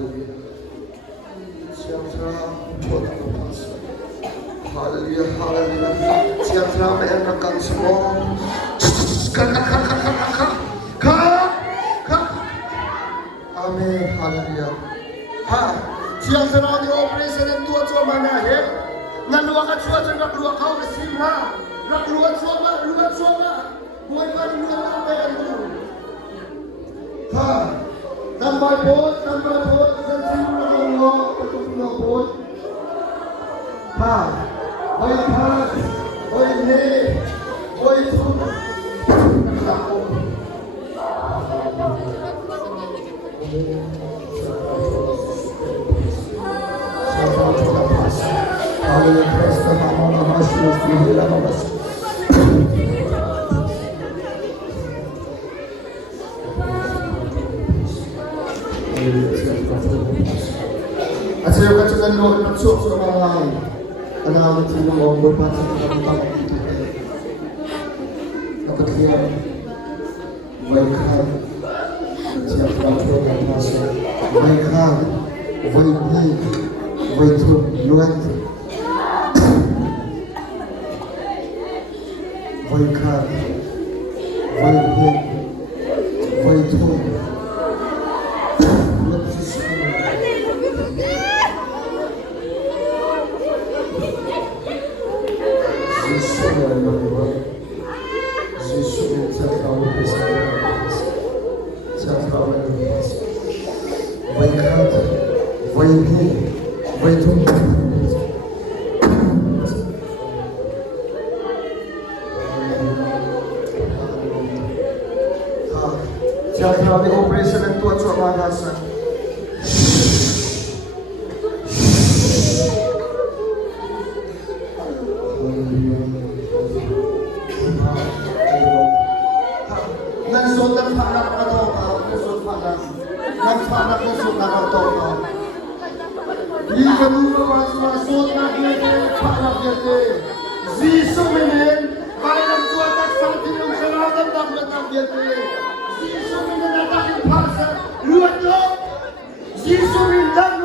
Hallelujah. Siang terang Tuhan berkuasa. Haleluya, haleluya. Siang terang mengenakan semua. Amin, haleluya. Ha, siang terang di operasi dan Tuhan cuma mana ya? Naluakan suatu nak keluar kau kesim ha. Nak keluar suama. Buat mana keluar apa yang itu? Ha, tambah bot, dan siapa nak keluar untuk keluar bot. Ha, oi pas, oi ne, oi tu. Haleluya, Kristen nama Yesus, Tuhan nama Yesus. Asyik kata kan doa nak sok orang lain. Karena kita mau berbaca tentang apa dia baikkan siapa yang masuk baikkan baik itu luat baikkan baik itu Siapa yang operasi dan Tuhan coba rasa. Nasod ang panak na to ka, nasod panak. Nagpanak nasod na ka to ka. Di ka nuna masod na gete, panak gete. Ziso menen, kaya ng Tuhan at sa atin yung saradang dapat ng gete. Ziso menen at aking pasa, luwag to. Ziso menen